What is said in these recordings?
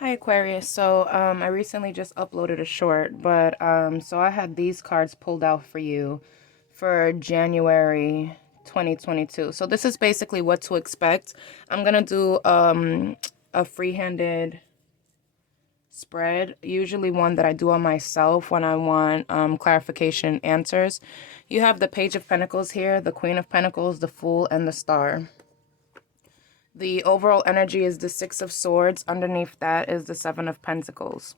Hi Aquarius. I recently just uploaded a short, but so I had these cards pulled out for you for January 2022. So this is basically what to expect. I'm gonna do a free-handed spread, usually one that I do on myself when I want clarification answers. You have the Page of Pentacles here, the Queen of Pentacles, the Fool, and the Star. The overall energy is the Six of Swords. Underneath that is the Seven of Pentacles.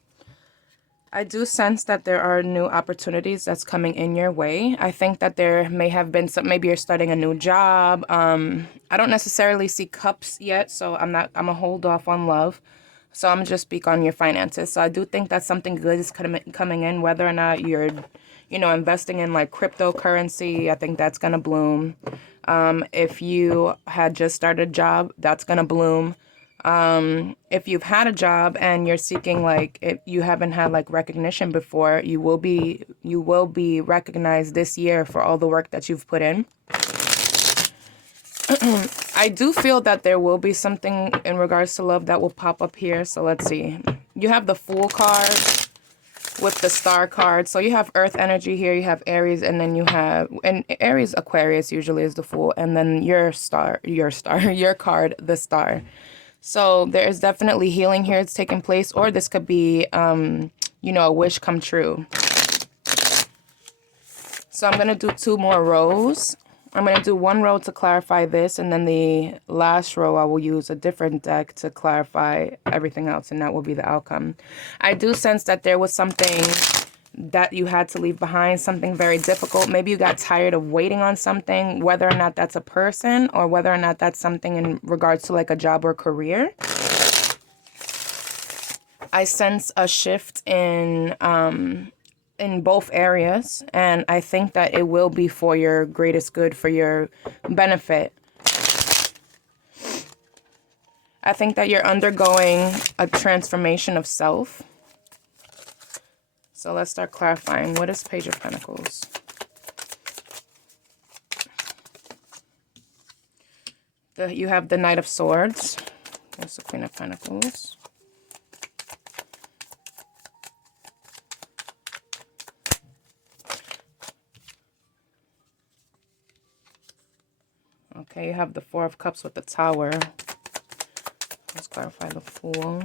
I do sense that there are new opportunities that's coming in your way. I think that there may have been some, maybe you're starting a new job. I don't necessarily see cups yet, so I'm a hold off on love. So I'm just speak on your finances. So I do think that something good is coming in, whether or not you're, investing in like cryptocurrency. I think that's going to bloom. If you had just started a job, that's going to bloom. If you've had a job and you're seeking, like, if you haven't had like recognition before, you will be recognized this year for all the work that you've put in. I do feel that there will be something in regards to love that will pop up here. So let's see. You have the Fool card with the Star card. So you have Earth energy here, you have Aries, and then you have, and Aries, Aquarius usually is the Fool, and then your your card, the Star. So there is definitely healing here that's taking place, or this could be, a wish come true. So I'm going to do two more rows. I'm going to do one row to clarify this, and then the last row I will use a different deck to clarify everything else, and that will be the outcome. I do sense that there was something that you had to leave behind, something very difficult. Maybe you got tired of waiting on something, whether or not that's a person or whether or not that's something in regards to like a job or career. I sense a shift in both areas, and I think that it will be for your greatest good, for your benefit. I think that you're undergoing a transformation of self. So let's start clarifying. What is Page of Pentacles? You have the Knight of Swords. There's the Queen of Pentacles. Okay, you have the Four of Cups with the Tower. Let's clarify the Fool.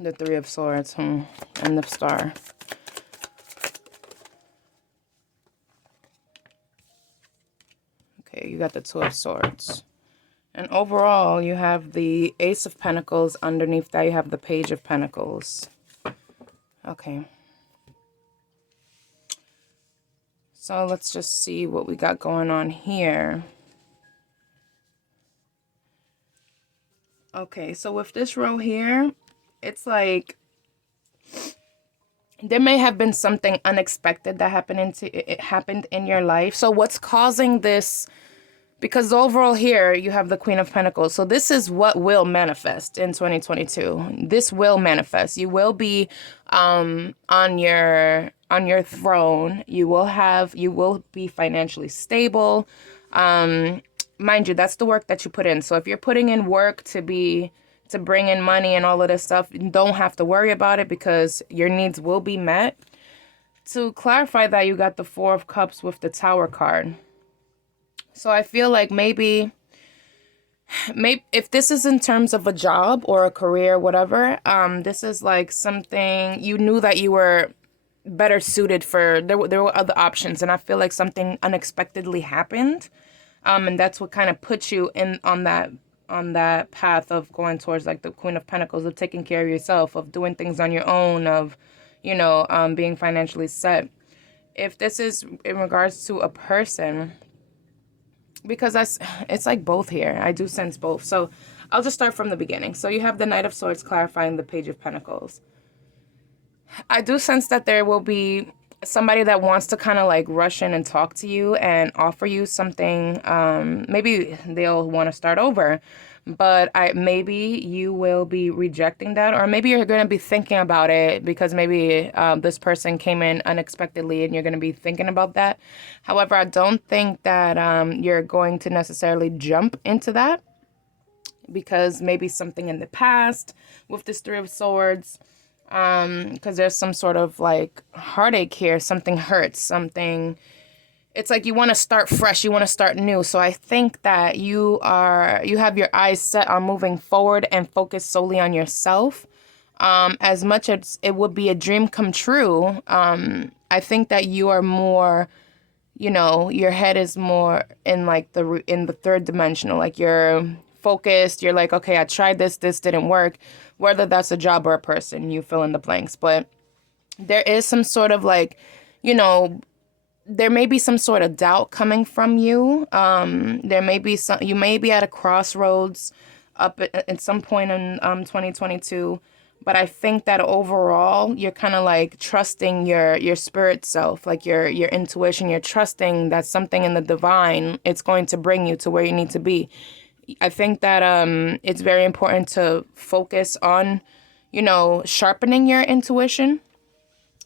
The Three of Swords, and the Star. Okay, you got the Two of Swords. And overall, you have the Ace of Pentacles. Underneath that, you have the Page of Pentacles. Okay. So let's just see what we got going on here. Okay, so with this row here, it's like there may have been something unexpected that happened in your life. So what's causing this? Because overall here, you have the Queen of Pentacles. So this is what will manifest in 2022. This will manifest. You will be on your throne. You will be financially stable. Mind you, that's the work that you put in. So if you're putting in work to bring in money and all of this stuff, you don't have to worry about it because your needs will be met. To clarify that, you got the Four of Cups with the Tower card. So I feel like maybe if this is in terms of a job or a career, whatever, this is like something you knew that you were better suited for. There were other options, and I feel like something unexpectedly happened, and that's what kind of put you in on that path of going towards like the Queen of Pentacles, of taking care of yourself, of doing things on your own, of being financially set. If this is in regards to a person, because it's like both here. I do sense both. So I'll just start from the beginning. So you have the Knight of Swords clarifying the Page of Pentacles. I do sense that there will be somebody that wants to kind of like rush in and talk to you and offer you something. Maybe they'll want to start over. but maybe you will be rejecting that, or maybe you're going to be thinking about it because maybe this person came in unexpectedly and you're going to be thinking about that. However, I don't think that you're going to necessarily jump into that, because maybe something in the past with this Three of Swords, because there's some sort of like heartache here. Something hurts, something, it's like you want to start fresh, you want to start new. So I think that you have your eyes set on moving forward and focus solely on yourself. As much as it would be a dream come true, I think that you are more, your head is more in like in the third dimensional. Like you're focused, you're like, okay, I tried this didn't work. Whether that's a job or a person, you fill in the blanks. But there is some sort of like, there may be some sort of doubt coming from you. There may be you may be at a crossroads up at some point in 2022. But I think that overall, you're kind of like trusting your spirit self, like your intuition. You're trusting that something in the divine, it's going to bring you to where you need to be. I think that it's very important to focus on, sharpening your intuition.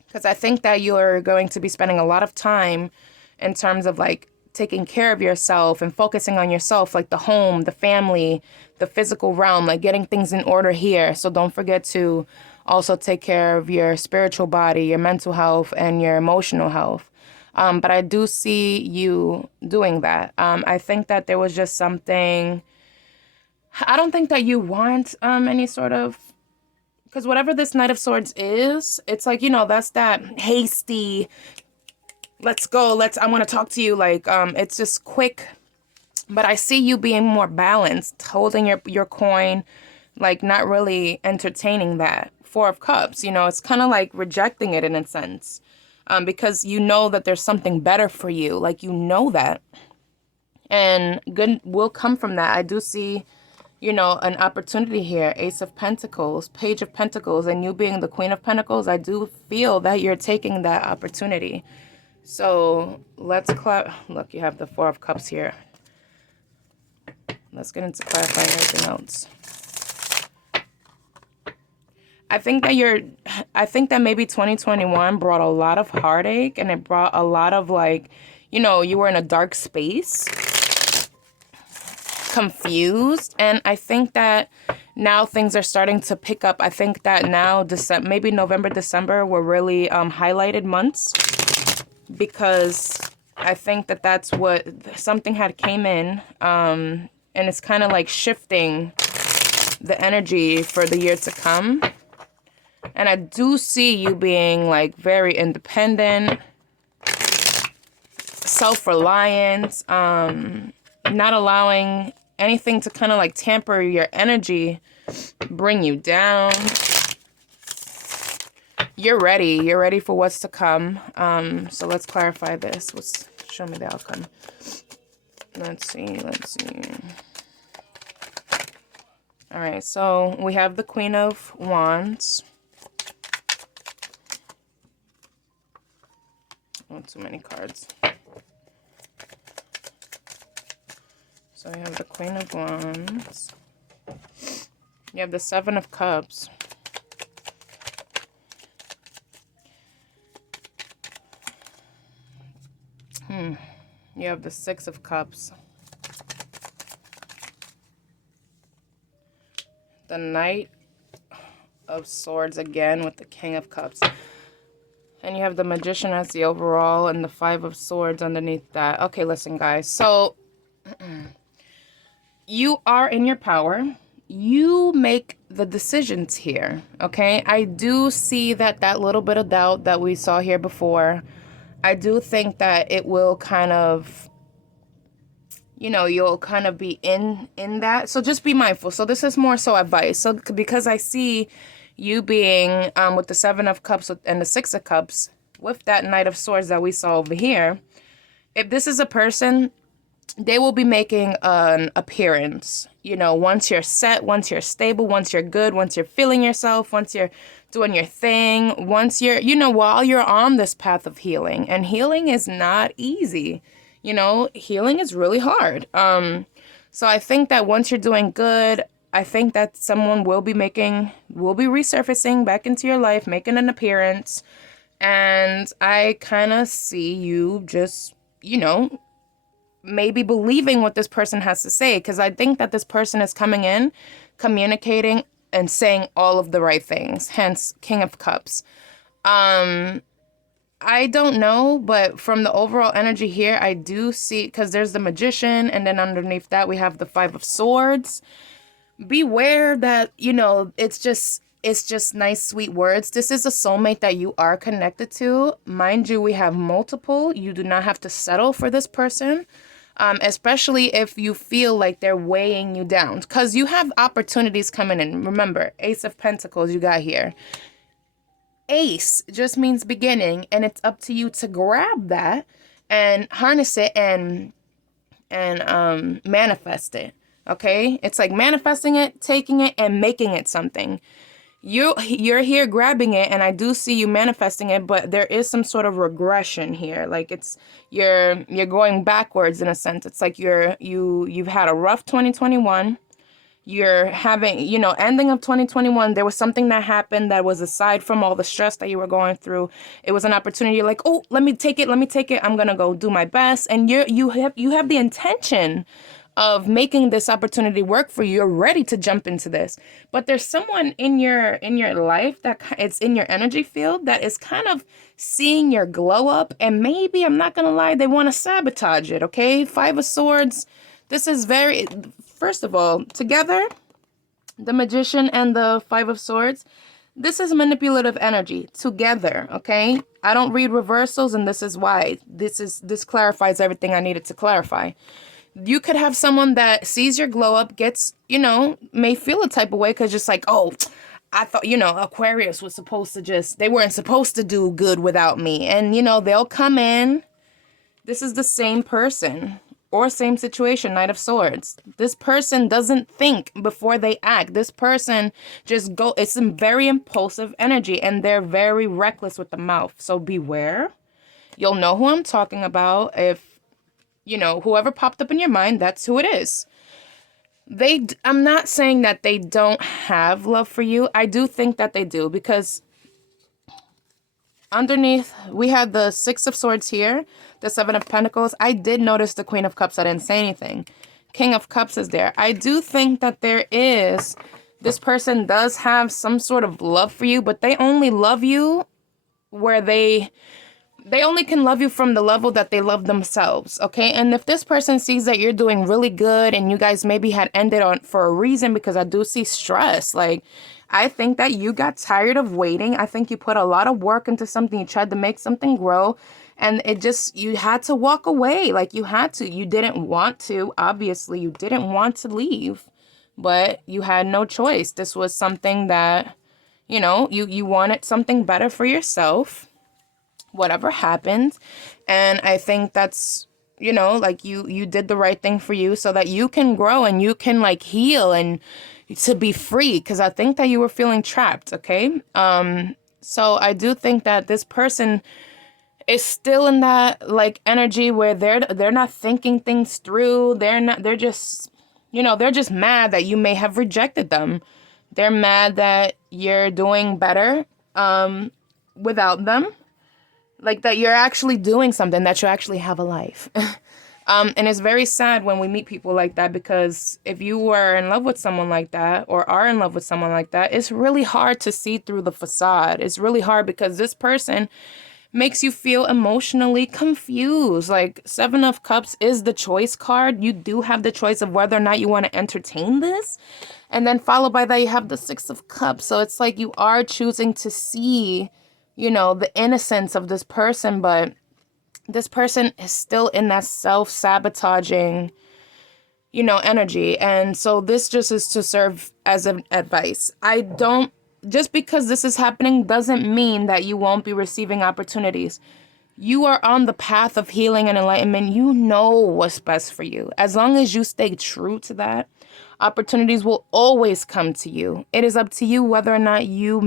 Because I think that you're going to be spending a lot of time in terms of like taking care of yourself and focusing on yourself, like the home, the family, the physical realm, like getting things in order here. So don't forget to also take care of your spiritual body, your mental health, and your emotional health. But I do see you doing that. I think that there was just something, I don't think that you want any sort of, because whatever this Knight of Swords is, it's like, that's that hasty, let's go, I want to talk to you. Like, it's just quick. But I see you being more balanced, holding your coin, like not really entertaining that. Four of Cups, it's kind of like rejecting it in a sense. Because you know that there's something better for you. Like, that. And good will come from that. I do see, an opportunity here. Ace of Pentacles, Page of Pentacles, and you being the Queen of Pentacles, I do feel that you're taking that opportunity. So let's look, you have the Four of Cups here. Let's get into clarifying everything else. I think that maybe 2021 brought a lot of heartache, and it brought a lot of like, you were in a dark space, confused, and I think that now things are starting to pick up. I think that now maybe November, December were really highlighted months, because I think that that's what something had came in, and it's kind of like shifting the energy for the year to come. And I do see you being like very independent, self-reliant, not allowing anything to kind of like tamper your energy, bring you down. You're ready. You're ready for what's to come. So let's clarify this. Show me the outcome. Let's see. All right, so we have the Queen of Wands. Oh, too many cards. So we have the Queen of Wands. You have the Seven of Cups. You have the Six of Cups. The Knight of Swords again with the King of Cups. And you have the Magician as the overall and the Five of Swords underneath that. Okay, listen, guys. So you are in your power. You make the decisions here, okay? I do see that little bit of doubt that we saw here before. I do think that it will kind of, you'll kind of be in that. So just be mindful. So this is more so advice. So because I see you being with the Seven of Cups and the Six of Cups with that Knight of Swords that we saw over here, if this is a person, they will be making an appearance, once you're set, once you're stable, once you're good, once you're feeling yourself, once you're doing your thing, once you're, while you're on this path of healing. And healing is not easy. Healing is really hard. So I think that once you're doing good, I think that someone will be resurfacing back into your life, making an appearance. And I kind of see you just, maybe believing what this person has to say. Because I think that this person is coming in, communicating, and saying all of the right things. Hence, King of Cups. I don't know, but from the overall energy here, I do see, because there's the Magician, and then underneath that we have the Five of Swords. Beware that, it's just nice, sweet words. This is a soulmate that you are connected to. Mind you, we have multiple. You do not have to settle for this person, especially if you feel like they're weighing you down, because you have opportunities coming in. Remember, Ace of Pentacles you got here. Ace just means beginning, and it's up to you to grab that and harness it and manifest it. Okay, it's like manifesting it, taking it, and making it something. You're here grabbing it, and I do see you manifesting it, but there is some sort of regression here. Like you're going backwards in a sense. It's like you've had a rough 2021. You're having, ending of 2021, there was something that happened that was aside from all the stress that you were going through. It was an opportunity. You're like, oh, let me take it. I'm going to go do my best. And you have the intention of making this opportunity work for you. You're ready to jump into this. But there's someone in your life that it's in your energy field that is kind of seeing your glow up. And maybe, I'm not going to lie, they want to sabotage it. Okay. Five of Swords. This is first of all, together, the Magician and the Five of Swords, this is manipulative energy together, okay? I don't read reversals, and this is why. This clarifies everything I needed to clarify. You could have someone that sees your glow up, gets, may feel a type of way because just like, oh, I thought, Aquarius was they weren't supposed to do good without me. And, they'll come in. This is the same person. Or same situation, Knight of Swords. This person doesn't think before they act. This person it's some very impulsive energy, and they're very reckless with the mouth. So beware. You'll know who I'm talking about. If, whoever popped up in your mind, that's who it is. I'm not saying that they don't have love for you. I do think that they do, because underneath, we had the Six of Swords here, the Seven of Pentacles. I did notice the Queen of Cups. I didn't say anything. King of Cups is there. I do think that this person does have some sort of love for you, but they only love you where they only can love you from the level that they love themselves, okay? And if this person sees that you're doing really good and you guys maybe had ended on for a reason, because I do see stress, like, I think that you got tired of waiting. I think you put a lot of work into something. You tried to make something grow, and you had to walk away. Like, you had to. You didn't want to. Obviously, you didn't want to leave, but you had no choice. This was something that, you wanted something better for yourself, whatever happened. And I think that's, like you did the right thing for you so that you can grow and you can like heal and to be free, because I think that you were feeling trapped, okay? So I do think that this person is still in that like energy where they're not thinking things through. They're just mad that you may have rejected them. They're mad that you're doing better without them. Like that you're actually doing something, that you actually have a life. And it's very sad when we meet people like that, because if you were in love with someone like that or are in love with someone like that, it's really hard to see through the facade. It's really hard because this person makes you feel emotionally confused. Like, Seven of Cups is the choice card. You do have the choice of whether or not you want to entertain this. And then followed by that, you have the Six of Cups. So it's like you are choosing to see, the innocence of this person, but this person is still in that self-sabotaging, energy. And so this just is to serve as an advice. Just because this is happening doesn't mean that you won't be receiving opportunities. You are on the path of healing and enlightenment. You know what's best for you. As long as you stay true to that, opportunities will always come to you. It is up to you whether or not you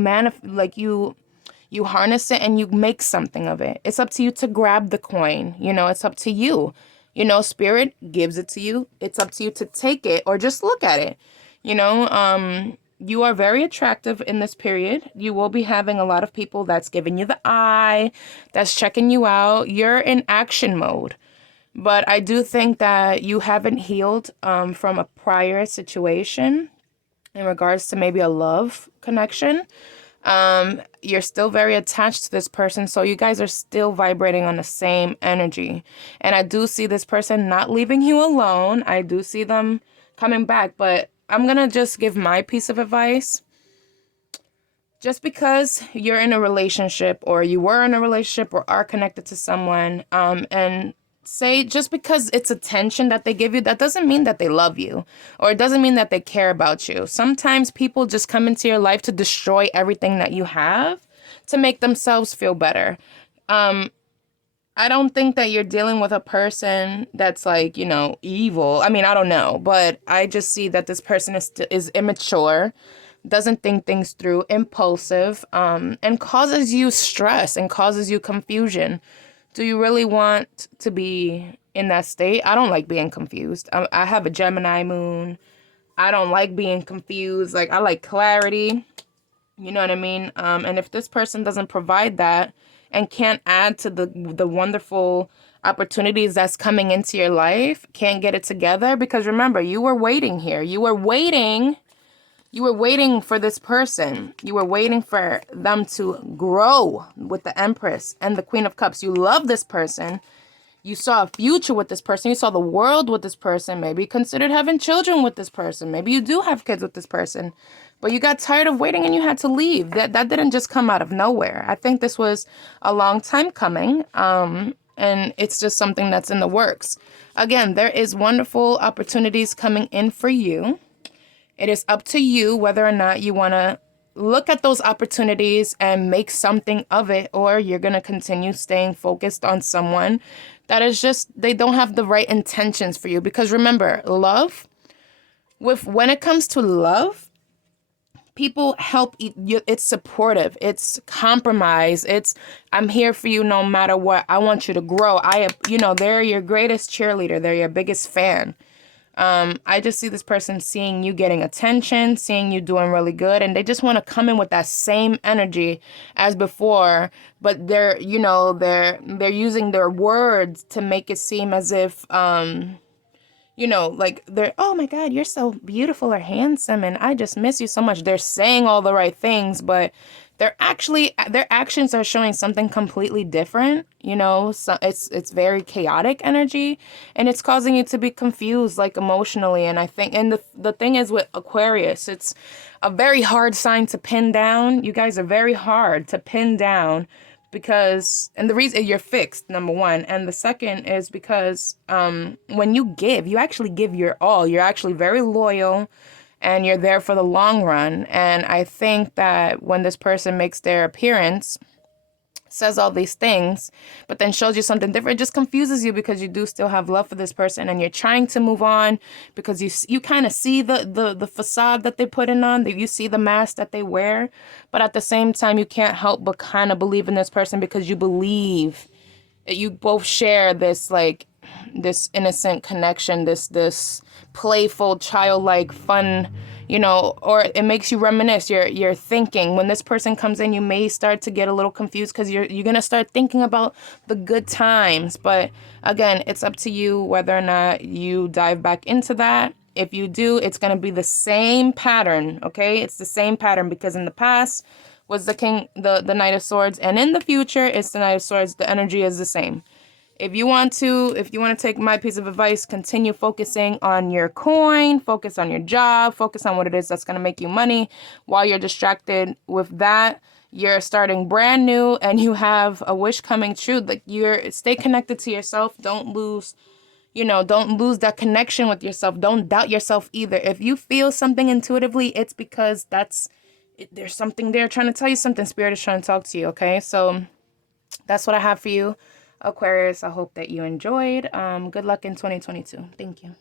you harness it and you make something of it. It's up to you to grab the coin. It's up to you. Spirit gives it to you. It's up to you to take it or just look at it. You are very attractive in this period. You will be having a lot of people that's giving you the eye, that's checking you out. You're in action mode. But I do think that you haven't healed from a prior situation in regards to maybe a love connection. You're still very attached to this person, so you guys are still vibrating on the same energy. And I do see this person not leaving you alone. I do see them coming back, but I'm gonna just give my piece of advice. Just because you're in a relationship or you were in a relationship or are connected to someone, and say just because it's attention that they give you, that doesn't mean that they love you, or it doesn't mean that they care about you. Sometimes people just come into your life to destroy everything that you have to make themselves feel better. I don't think that you're dealing with a person that's like, evil. I mean, I don't know, but I just see that this person is immature, doesn't think things through, impulsive, and causes you stress and causes you confusion. Do you really want to be in that state? I don't like being confused. I have a Gemini moon. I don't like being confused. Like, I like clarity. You know what I mean? And if this person doesn't provide that and can't add to the wonderful opportunities that's coming into your life, can't get it together, because remember, you were waiting here. You were waiting for this person. You were waiting for them to grow with the Empress and the Queen of Cups. You love this person. You saw a future with this person. You saw the world with this person. Maybe you considered having children with this person. Maybe you do have kids with this person. But you got tired of waiting and you had to leave. That didn't just come out of nowhere. I think this was a long time coming. And it's just something that's in the works. Again, there is wonderful opportunities coming in for you. It is up to you whether or not you want to look at those opportunities and make something of it, or you're going to continue staying focused on someone that is just, they don't have the right intentions for you. Because remember, when it comes to love, people help you. It's supportive. It's compromise. It's, I'm here for you no matter what. I want you to grow. They're your greatest cheerleader. They're your biggest fan. I just see this person seeing you getting attention, seeing you doing really good, and they just want to come in with that same energy as before, but they're using their words to make it seem as if, like they're, oh my God, you're so beautiful or handsome, and I just miss you so much. They're saying all the right things, but their actions are showing something completely different. So it's very chaotic energy, and it's causing you to be confused, like emotionally. And I think, and the thing is with Aquarius, it's a very hard sign to pin down. You guys are very hard to pin down because, and the reason you're fixed, number one, and the second is because when you give, you actually give your all. You're actually very loyal. And you're there for the long run. And I think that when this person makes their appearance, says all these things, but then shows you something different, it just confuses you because you do still have love for this person and you're trying to move on because you kind of see the facade that they put on, you see the mask that they wear, but at the same time, you can't help but kind of believe in this person because you believe that you both share this, like, this innocent connection, this playful, childlike fun, or it makes you reminisce. You're thinking when this person comes in, you may start to get a little confused because you're gonna start thinking about the good times. But again, it's up to you whether or not you dive back into that. If you do, it's gonna be the same pattern. Okay, it's the same pattern because in the past was the Knight of Swords, and in the future it's the Knight of Swords. The energy is the same. If you want to take my piece of advice, continue focusing on your coin, focus on your job, focus on what it is that's going to make you money. While you're distracted with that, you're starting brand new and you have a wish coming true. Like, stay connected to yourself. Don't lose that connection with yourself. Don't doubt yourself either. If you feel something intuitively, it's because there's something there trying to tell you something. Spirit is trying to talk to you, okay? So that's what I have for you, Aquarius. I hope that you enjoyed. Good luck in 2022. Thank you.